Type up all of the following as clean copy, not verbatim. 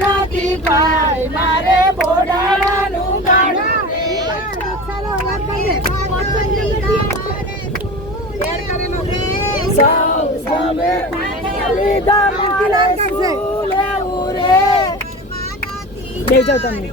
નથી ભાઈ મારે બોડાણાનું ગાડું રે. સૌ સવે લીધા મારે શું લેવું રે. લઈ જાઓ તમે.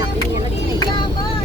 આપણે